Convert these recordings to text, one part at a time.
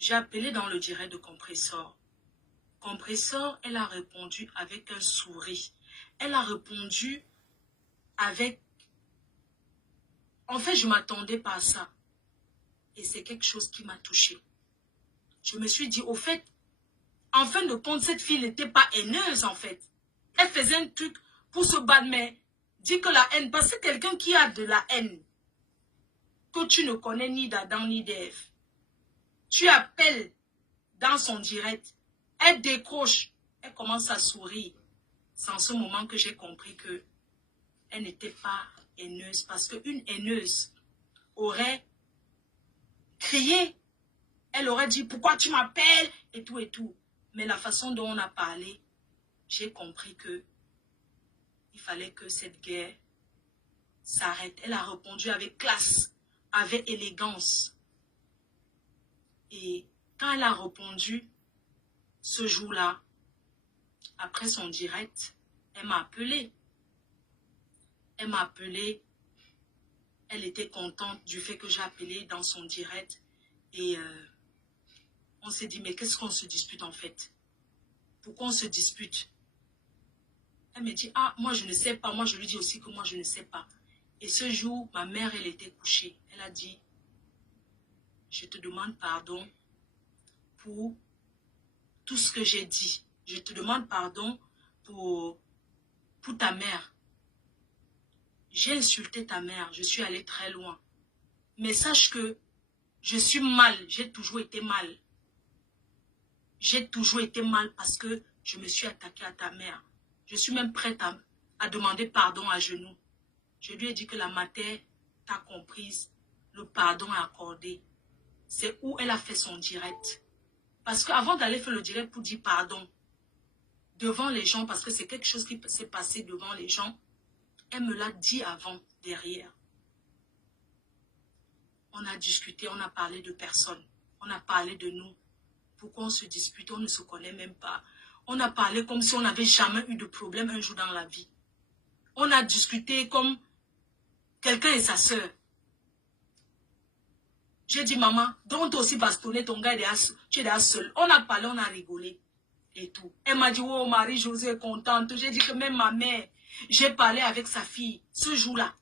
J'ai appelé dans le direct de Compressor. Compressor, elle a répondu avec un sourire. Elle a répondu avec... En fait, je ne m'attendais pas à ça. Et c'est quelque chose qui m'a touchée. Je me suis dit, au fait, en fin de compte, cette fille n'était pas haineuse, en fait. Elle faisait un truc pour se battre, mais dit que la haine, parce que quelqu'un qui a de la haine, que tu ne connais ni d'Adam ni d'Ève, tu appelles dans son direct, elle décroche, elle commence à sourire. C'est en ce moment que j'ai compris que elle n'était pas haineuse, parce qu'une haineuse aurait crié, elle aurait dit pourquoi tu m'appelles et tout et tout. Mais la façon dont on a parlé, j'ai compris que il fallait que cette guerre s'arrête. Elle a répondu avec classe, avec élégance. Et quand elle a répondu ce jour-là, après son direct, elle m'a appelé. Elle m'a appelé. Elle était contente du fait que j'ai appelé dans son direct. Et on s'est dit, mais qu'est-ce qu'on se dispute en fait? Pourquoi on se dispute? Elle me dit, ah, moi je ne sais pas. Moi je lui dis aussi que moi je ne sais pas. Et ce jour, ma mère, elle était couchée. Elle a dit, je te demande pardon pour tout ce que j'ai dit. Je te demande pardon pour ta mère. J'ai insulté ta mère. Je suis allée très loin. Mais sache que je suis mal. J'ai toujours été mal. J'ai toujours été mal parce que je me suis attaquée à ta mère. Je suis même prête à demander pardon à genoux. Je lui ai dit que la matière t'a comprise. Le pardon est accordé. C'est où elle a fait son direct. Parce qu'avant d'aller faire le direct pour dire pardon, devant les gens, parce que c'est quelque chose qui s'est passé devant les gens, elle me l'a dit avant, derrière. On a discuté, on a parlé de personne. On a parlé de nous. Pourquoi on se dispute, on ne se connaît même pas. On a parlé comme si on n'avait jamais eu de problème un jour dans la vie. On a discuté comme quelqu'un et sa sœur. J'ai dit, maman, donc toi aussi bastonner ton gars, tu es déjà seul. On a parlé, on a rigolé et tout. Elle m'a dit, oh Marie-Josée est contente. J'ai dit que même ma mère, j'ai parlé avec sa fille ce jour-là.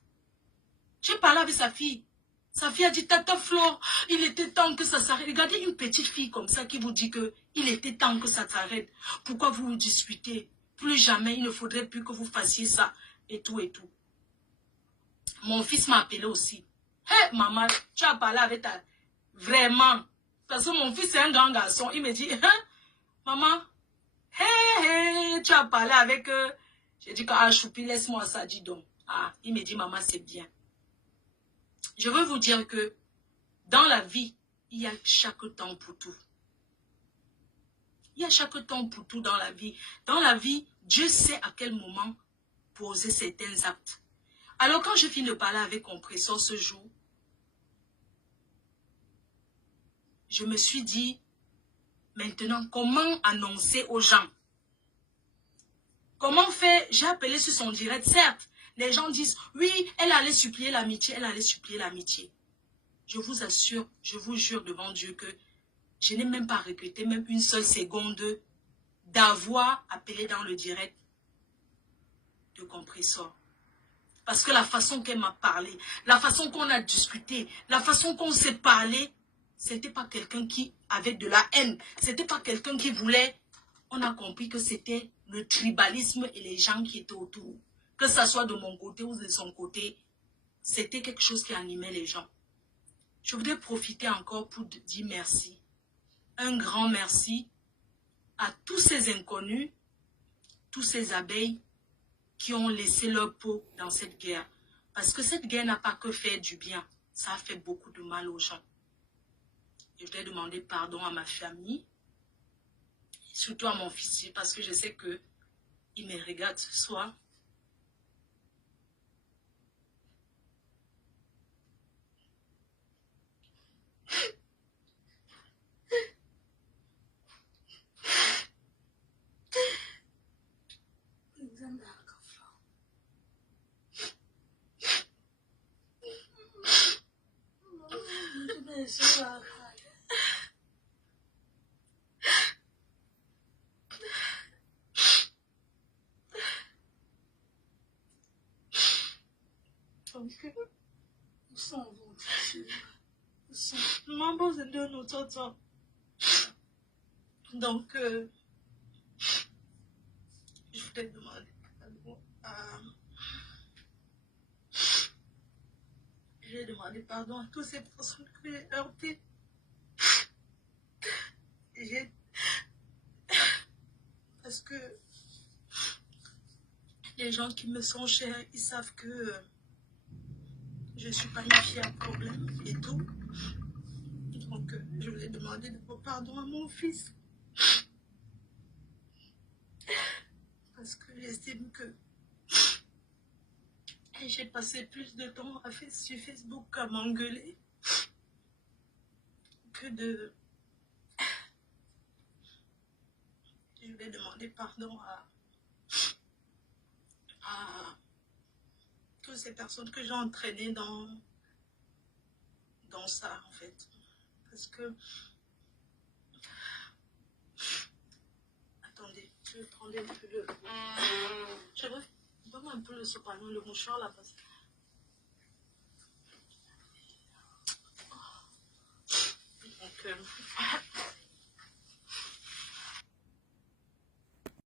J'ai parlé avec sa fille. Sa fille a dit, Tata Flo, il était temps que ça s'arrête. Regardez une petite fille comme ça qui vous dit que il était temps que ça s'arrête. Pourquoi vous vous disputez? Plus jamais, il ne faudrait plus que vous fassiez ça. Et tout et tout. Mon fils m'a appelé aussi. Hé, maman, tu as parlé avec ta... Vraiment. Parce que mon fils est un grand garçon. Il me dit, hein, maman, hé, tu as parlé avec... J'ai dit, ah, choupi, laisse-moi ça, dis donc. Ah, il me dit, maman, c'est bien. Je veux vous dire que dans la vie, il y a chaque temps pour tout. Il y a chaque temps pour tout dans la vie. Dans la vie, Dieu sait à quel moment poser certains actes. Alors quand je finis de parler avec Compressor ce jour, je me suis dit, maintenant, comment annoncer aux gens? Comment faire? J'ai appelé sur son direct, certes. Les gens disent, oui, elle allait supplier l'amitié, elle allait supplier l'amitié. Je vous assure, je vous jure devant Dieu que je n'ai même pas regretté même une seule seconde d'avoir appelé dans le direct de Compressor. Parce que la façon qu'elle m'a parlé, la façon qu'on a discuté, la façon qu'on s'est parlé, c'était pas quelqu'un qui avait de la haine. C'était pas quelqu'un qui voulait... On a compris que c'était le tribalisme et les gens qui étaient autour. Que ça soit de mon côté ou de son côté, c'était quelque chose qui animait les gens. Je voudrais profiter encore pour dire merci. Un grand merci à tous ces inconnus, tous ces abeilles qui ont laissé leur peau dans cette guerre. Parce que cette guerre n'a pas que fait du bien. Ça a fait beaucoup de mal aux gens. Je voudrais demander pardon à ma famille. Surtout à mon fils, parce que je sais qu'il me regarde ce soir. Donc, où sont vos tissus? Où sont... Maman, besoin de nous, tonton. Donc, je voulais demander pardon à... J'ai demandé pardon à toutes ces personnes que j'ai heurtées. Parce que les gens qui me sont chers, ils savent que je ne suis pas une fille à problème et tout. Donc, je voulais demander pardon à mon fils. Parce que j'estime que j'ai passé plus de temps sur Facebook à m'engueuler que de... Je voulais demander pardon à toutes ces personnes que j'ai entraînées dans ça, en fait. Parce que... Attendez, je vais prendre un peu le... Je vais donner un peu le soprano, le mouchoir là, parce que... Donc,